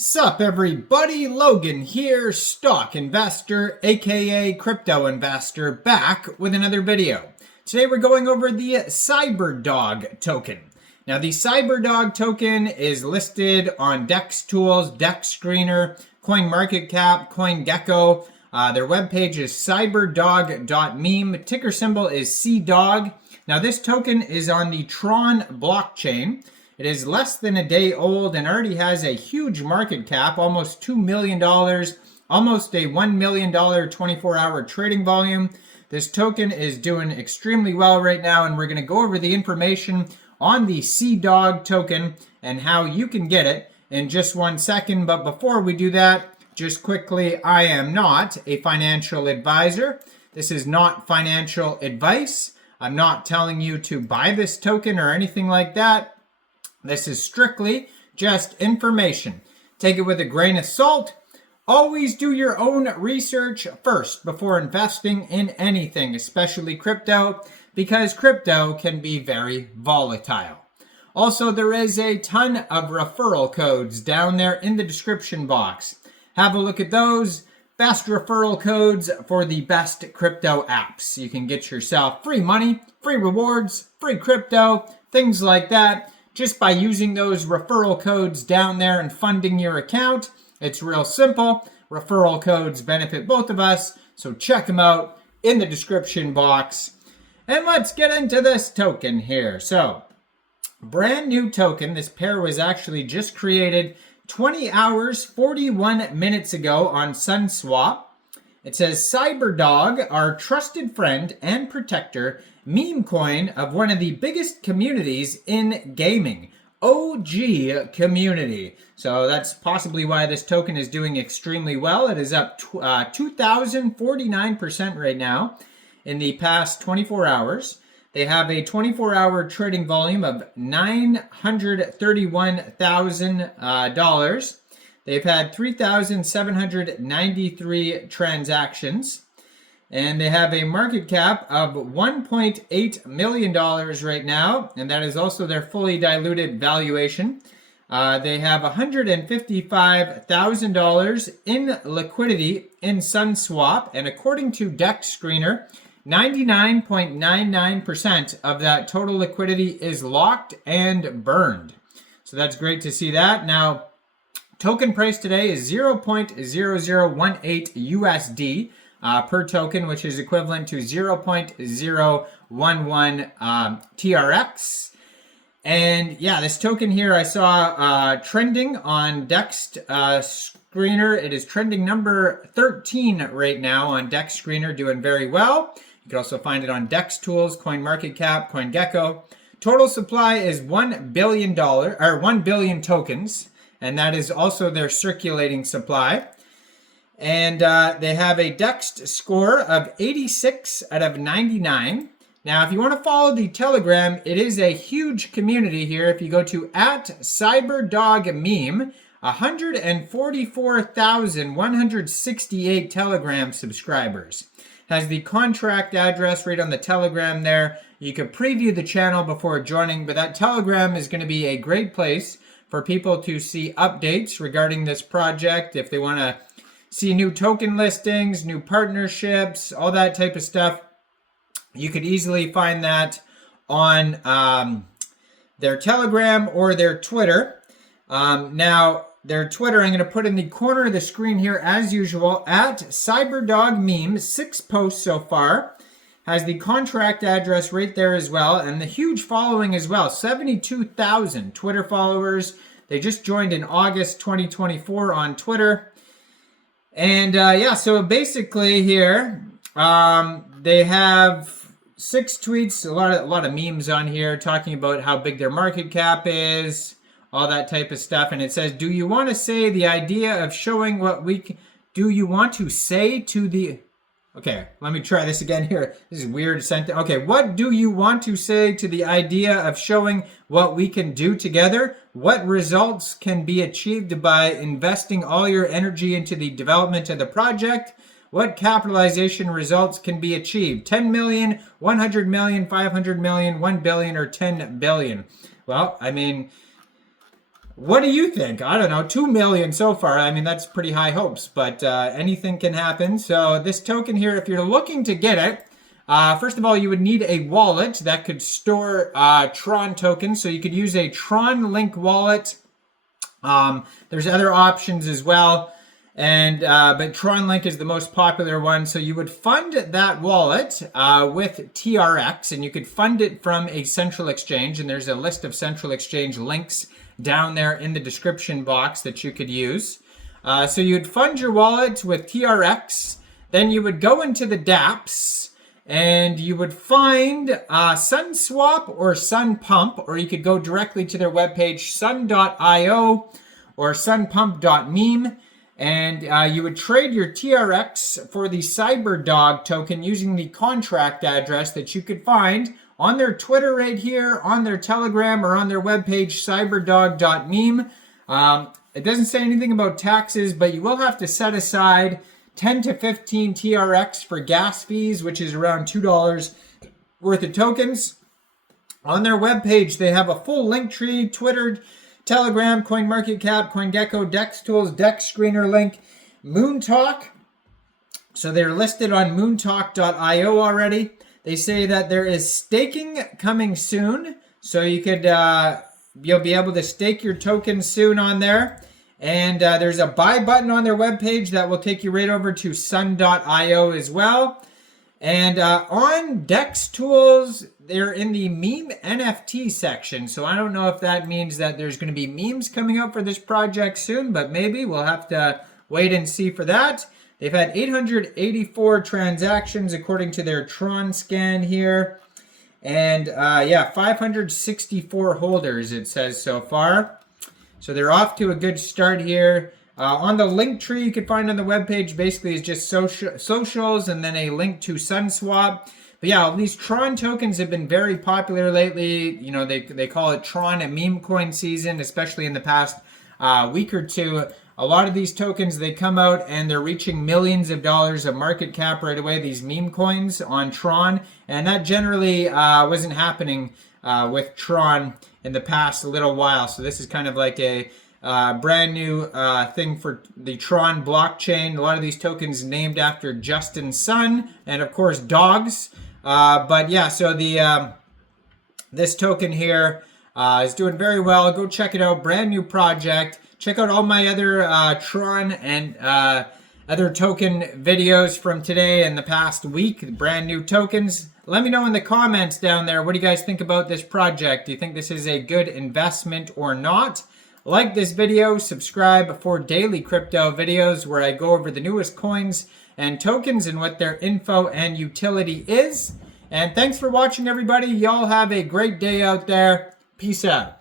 Sup everybody, Logan here, stock investor, aka crypto investor, back with another video. Today we're going over the Cyberdog token. Now the Cyberdog token is listed on DEX Tools, DEX Screener, CoinMarketCap, CoinGecko. Their webpage is cyberdog.meme. Ticker symbol is Cdog. Now this token is on the Tron blockchain. It is less than a day old and already has a huge market cap, almost $2 million, almost a $1 million 24-hour trading volume. This token is doing extremely well right now, and we're going to go over the information on the Cdog token and how you can get it in just 1 second. But before we do that, just quickly, I am not a financial advisor. This is not financial advice. I'm not telling you to buy this token or anything like that. This is strictly just information. Take it with a grain of salt. Always do your own research first before investing in anything, especially crypto, because crypto can be very volatile. Also, there is a ton of referral codes down there in the description box. Have a look at those. Best referral codes for the best crypto apps. You can get yourself free money, free rewards, free crypto, things like that, just by using those referral codes down there and funding your account. It's real simple. Referral codes benefit both of us, so check them out in the description box. And let's get into this token here. So, brand new token. This pair was actually just created 20 hours, 41 minutes ago on Sunswap. It says, Cyberdog, our trusted friend and protector, meme coin of one of the biggest communities in gaming. OG community. So that's possibly why this token is doing extremely well. It is up 2,049% right now in the past 24 hours. They have a 24-hour trading volume of $931,000. They've had 3,793 transactions. And they have a market cap of $1.8 million right now. And that is also their fully diluted valuation. They have $155,000 in liquidity in Sunswap. And according to DEX Screener, 99.99% of that total liquidity is locked and burned. So that's great to see that. Now, token price today is 0.0018 USD per token, which is equivalent to 0.011 TRX. And yeah, this token here I saw trending on DEX Screener. It is trending number 13 right now on DEX Screener, doing very well. You can also find it on DEX Tools, CoinMarketCap, CoinGecko. Total supply is $1 billion, or 1 billion tokens, and that is also their circulating supply. And they have a DEX score of 86 out of 99. Now, if you want to follow the Telegram, it is a huge community here. If you go to @CyberdogMeme, 144,168 Telegram subscribers. Has the contract address right on the Telegram there. You can preview the channel before joining, but that Telegram is going to be a great place for people to see updates regarding this project. If they want to see new token listings, new partnerships, all that type of stuff, you could easily find that on their Telegram or their Twitter. Now, their Twitter, I'm going to put in the corner of the screen here as usual, @CyberdogMeme, 6 posts so far. Has the contract address right there as well, and the huge following as well, 72,000 Twitter followers. They just joined in August 2024 on Twitter. And yeah, so basically here, they have 6 tweets, a lot of memes on here talking about how big their market cap is, all that type of stuff. And it says, do you want to say the idea of showing what we can, do you want to say to the, okay, let me try this again here. This is a weird sentence. Okay, what do you want to say to the idea of showing what we can do together? What results can be achieved by investing all your energy into the development of the project? What capitalization results can be achieved? 10 million, 100 million, 500 million, 1 billion, or 10 billion? Well, I mean, What do you think? I don't know, 2 million so far. I mean, that's pretty high hopes, but anything can happen. So this token here, if you're looking to get it, first of all, you would need a wallet that could store Tron tokens. So you could use a Tronlink wallet. There's other options as well. And but Tronlink is the most popular one. So you would fund that wallet with TRX, and you could fund it from a central exchange. And there's a list of central exchange links down there in the description box that you could use. So you'd fund your wallet with TRX. Then you would go into the dApps, and you would find Sunswap or Sunpump, or you could go directly to their webpage, sun.io or sunpump.meme. And you would trade your TRX for the Cyberdog token using the contract address that you could find on their Twitter right here, on their Telegram, or on their webpage, cyberdog.meme. It doesn't say anything about taxes, but you will have to set aside 10 to 15 TRX for gas fees, which is around $2 worth of tokens. On their webpage, they have a full link tree, Twitter, Telegram, CoinMarketCap, CoinGecko, DEX Tools, DEX Screener link, Moontalk. So they're listed on moontalk.io already. They say that there is staking coming soon. So you could, you'll be able to stake your tokens soon on there. And there's a buy button on their webpage that will take you right over to sun.io as well. And on DEX Tools, they're in the meme NFT section. So I don't know if that means that there's going to be memes coming out for this project soon, but maybe we'll have to wait and see for that. They've had 884 transactions according to their Tron scan here. And yeah, 564 holders it says so far. So they're off to a good start here. On the link tree you can find on the webpage basically is just socials and then a link to Sunswap. But yeah, these Tron tokens have been very popular lately. You know, they call it Tron a meme coin season, especially in the past week or two. A lot of these tokens, they come out and they're reaching millions of dollars of market cap right away, these meme coins on Tron. And that generally wasn't happening with Tron in the past little while. So this is kind of like a brand new thing for the Tron blockchain. A lot of these tokens named after Justin's son, and of course dogs. But yeah, so the this token here is doing very well. Go check it out. Brand new project. Check out all my other Tron and other token videos from today and the past week. Brand new tokens. Let me know in the comments down there, what do you guys think about this project? Do you think this is a good investment or not? Like this video, subscribe for daily crypto videos where I go over the newest coins and tokens and what their info and utility is. And thanks for watching, everybody. Y'all have a great day out there. Peace out.